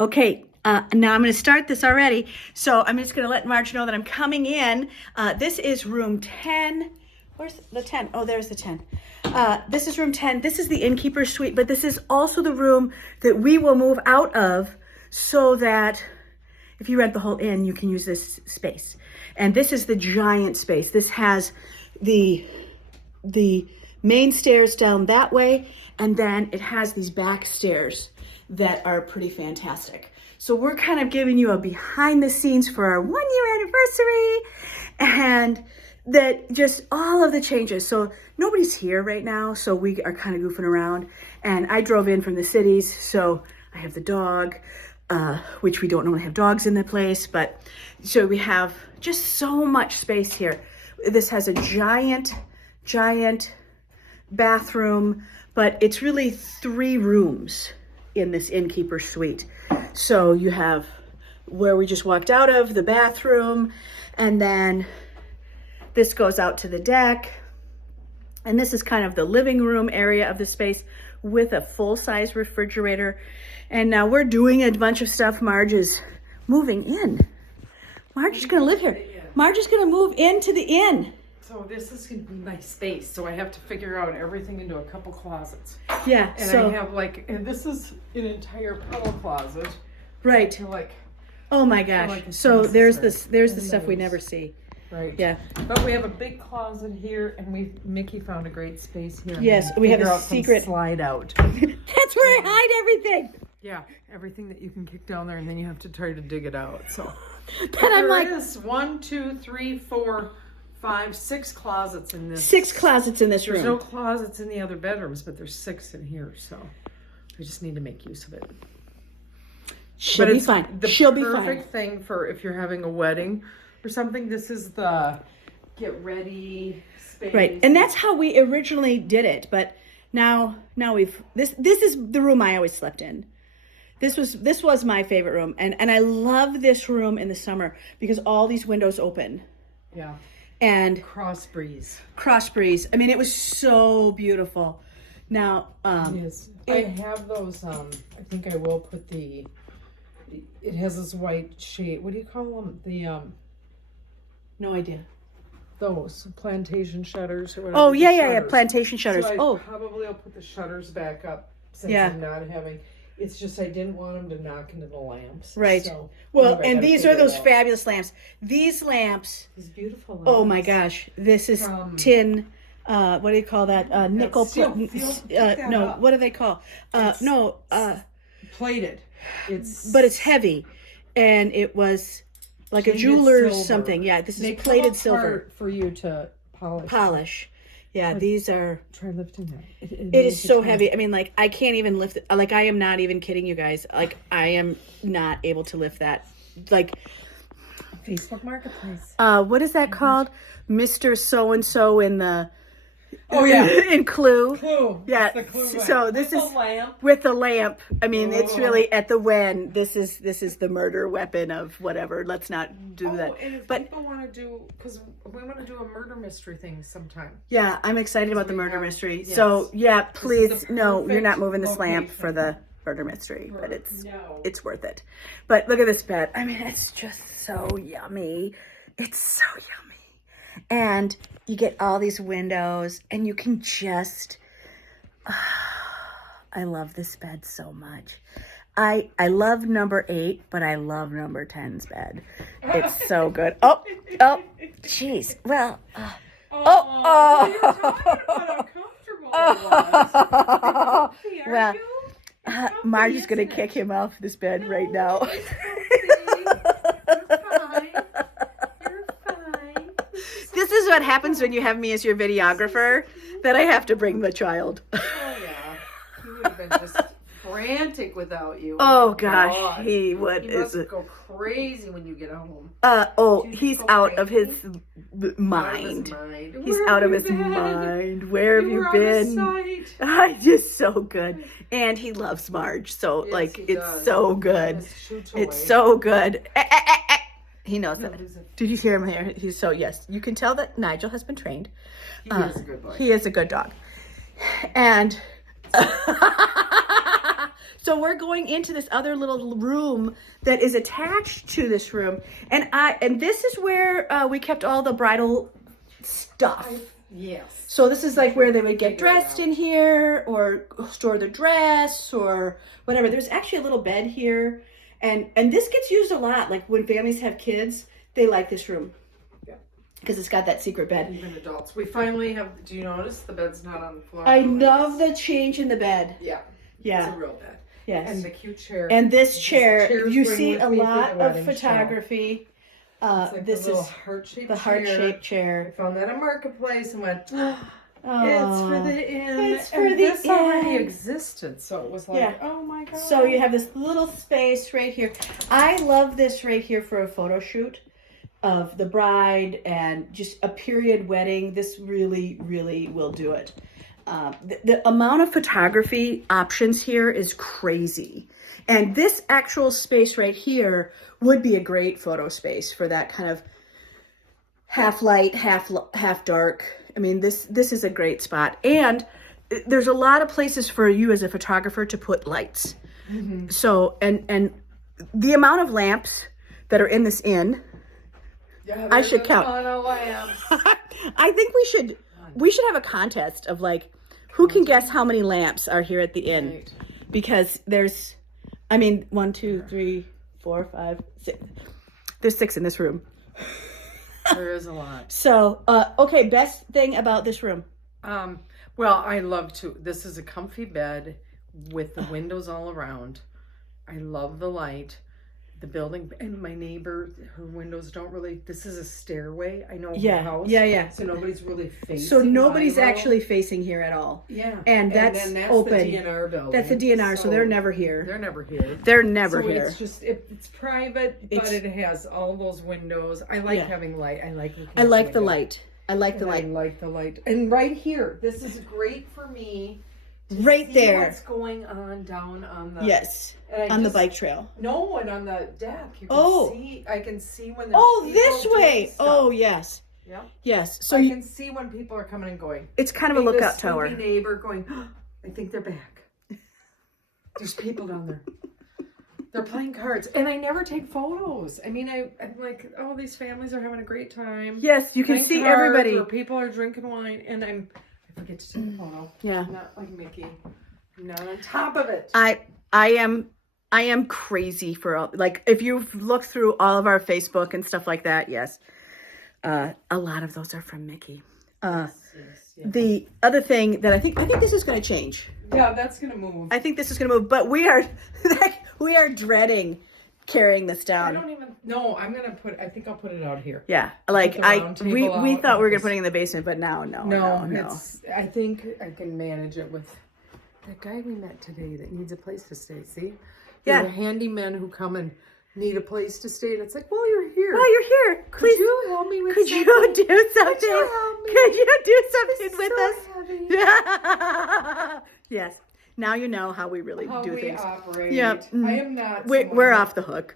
Okay, now I'm going to start this already. So I'm just going to let Marge know that I'm coming in. This is room 10. Where's the 10? Oh, there's the 10. This is room 10. This is the innkeeper's suite, but this is also the room that we will move out of so that if you rent the whole inn, you can use this space. And this is the giant space. This has the main stairs down that way, and then it has these back stairs that are pretty fantastic. So we're kind of giving you a behind the scenes for our 1-year anniversary and that just all of the changes. So nobody's here right now, so we are kind of goofing around. And I drove in from the cities, so I have the dog, which we don't normally have dogs in the place, but so we have just so much space here. This has a giant bathroom, but it's really 3 rooms in this innkeeper suite. So you have where we just walked out of, the bathroom, and then this goes out to the deck. And this is kind of the living room area of the space with a full-size refrigerator. And now we're doing a bunch of stuff. Marge is moving in. Marge is gonna live here. Marge is gonna move into the inn. So this is going to be my space, so I have to figure out everything into a couple closets. Yeah, and so I have and this is an entire pillow closet. Right. To oh my gosh. So there's the stuff we never see. Right. Yeah. But we have a big closet here, and Mickey found a great space here. Yes, we have a secret slide out. That's where I hide everything. Yeah, everything that you can kick down there, and then you have to try to dig it out. So. Then I'm like, there is 1, 2, 3, 4, 5, 6 closets in this. 6 closets in this room. There's no closets in the other bedrooms, but there's 6 in here, so we just need to make use of it. She'll be fine. She'll be fine. The perfect thing for if you're having a wedding or something. This is the get ready space. Right, and that's how we originally did it. But now we've this is the room I always slept in. This was my favorite room, and I love this room in the summer because all these windows open. Yeah. And cross breeze. I mean, it was so beautiful. Now, yes, I have those. I think I will put it has this white shade. What do you call them? No idea. Those plantation shutters or whatever. Oh yeah, plantation shutters. So I probably will put the shutters back up since I'm not having. It's just I didn't want them to knock into the lamps. Right. So, well, and these are those fabulous lamps. These lamps. These beautiful lamps. Oh my gosh. This is tin. What do you call that? Nickel. No. What do they call? Plated. But it's heavy, and it was like a jeweler's something. Yeah. This is plated silver for you to polish. Yeah, these are... Try lifting that. It is so heavy. I mean, like, I can't even lift it. Like, I am not even kidding you guys. Like, I am not able to lift that. Like... Facebook Marketplace. What is that called? Mr. So-and-so in the... Oh, yeah. In Clue. Clue. Yeah. The Clue so this is... With the lamp. I mean, it's really at the Wen. This is the murder weapon of whatever. Let's not do that. And if people want to do... Because we want to do a murder mystery thing sometime. Yeah, I'm excited about the murder mystery. Yes. So, yeah, please, no, you're not moving this lamp for the murder mystery, but it's worth it. But look at this bed. I mean, it's just so yummy. It's so yummy. And you get all these windows, and you can just... I love this bed so much. I love number 8, but I love number 10's bed. It's so good. Oh, jeez. Well, well, Marge is gonna kick him off this bed right now. This is what happens when you have me as your videographer. That I have to bring the child. Oh yeah, he would have been just frantic without you. Oh gosh, he would. He must go crazy when you get home. He's out of his mind. He's out of his mind. Where have you been? Just so good, and he loves Marge. So it's so good. It's so good. He knows that. Did you hear him here? He's so, yes. You can tell that Nigel has been trained. He is a good boy. He is a good dog. And So we're going into this other little room that is attached to this room. And this is where we kept all the bridal stuff. Yes. So this is like where they would get dressed in here or store the dress or whatever. There's actually a little bed here. And this gets used a lot. Like when families have kids, they like this room. Yeah. Because it's got that secret bed. Even adults. We finally have, do you notice the bed's not on the floor? I love the change in the bed. Yeah. Yeah. It's a real bed. Yes. And the cute chair. And this chair, you bring see with a me for lot the of wedding photography. Like This is heart-shaped the heart-shaped chair. I found that at Marketplace and went, it's Oh, for the inn. it's for the this already inn. existed. So it was like, Yeah. oh my God. So you have this little space right here. I love this right here for a photo shoot of the bride and just a period wedding. This really, really will do it. The amount of photography options here is crazy. And this actual space right here would be a great photo space for that kind of half light, half dark. I mean, this is a great spot. And there's a lot of places for you as a photographer to put lights. Mm-hmm. So, and the amount of lamps that are in this inn, yeah, I should count. I think we should have a contest of like, who can guess how many lamps are here at the inn? Right. Because there's, 1, 2, 3, 4, 5, 6. There's 6 in this room. There is a lot. So, okay, best thing about this room. Well, I love to. This is a comfy bed with the windows all around. I love the light. The building, and my neighbor, her windows don't really, this is a stairway. I know her house. Yeah. So nobody's really facing. So nobody's actually facing here at all. Yeah. And that's open. The DNR building. That's the DNR, so they're never here. They're never here. They're never here. It's just, it's private, but it has all those windows. I like having light. I like the light. I like the light. I like the light. And right here, this is great for me. Right there. What's going on down on the on the bike trail. No, and on the deck. You can see. I can see when. This way. Oh yes. Yeah. Yes. So I can see when people are coming and going. It's kind of a lookout tower. Neighbor going. Oh, I think they're back. There's people down there. They're playing cards, and I never take photos. I mean, I'm like, oh, these families are having a great time. Yes, you can see everybody. Or people are drinking wine, and I forget to take a photo. Yeah. I'm not like Mickey. I'm not on top of it. I am crazy for all, like, if you've looked through all of our Facebook and stuff like that, yes. A lot of those are from Mickey. The other thing that I think this is going to change. Yeah, that's going to move. I think this is going to move, but we are dreading carrying this down. I don't even. No, I think I'll put it out here. Yeah, like we thought we were gonna put it in the basement, but no. I think I can manage it with that guy we met today that needs a place to stay. See, there are handymen who come and need a place to stay, and it's like, well, you're here. Please, could you help me with something? Could you do something? Could you do something with us? Yeah. Yes. Now you know how we really do things. Operate. Yeah. I am not. We're off the hook.